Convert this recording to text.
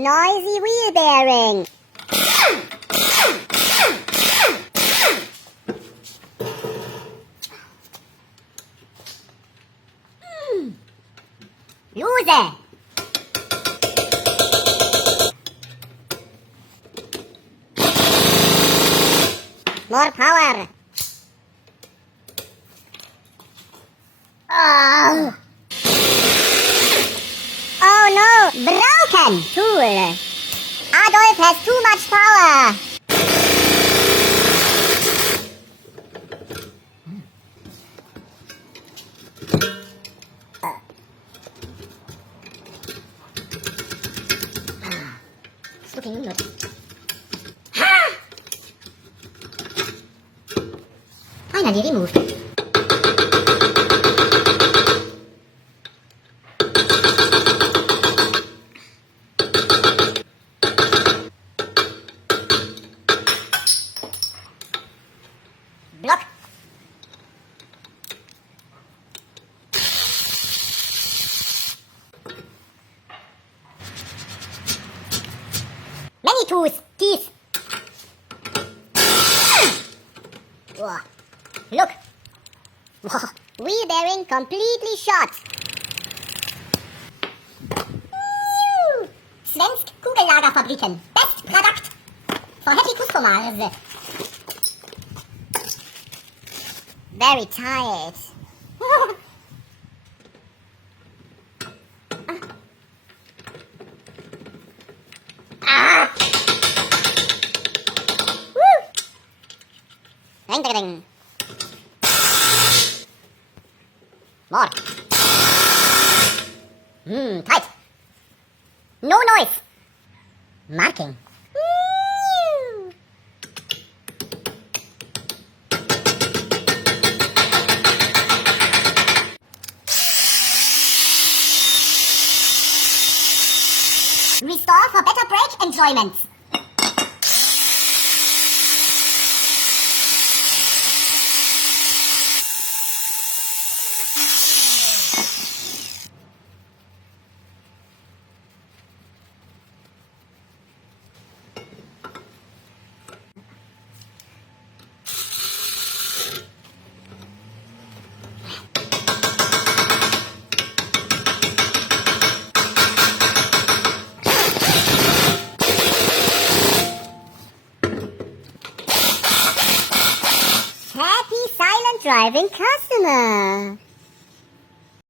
Noisy wheel bearing. Lose. More power. Oh no, broken tool. Adolf has too much power. It's looking good. Finally removed. Block. Many teeth. Whoa. Look. Whoa. Wheel bearing completely shot. Svensk Kugellagerfabriken. Best product for happy customers. Very tired. Ring, ring, ring. More. Tight. No noise. Marking. Restore for better brake enjoyment. Happy silent driving customer.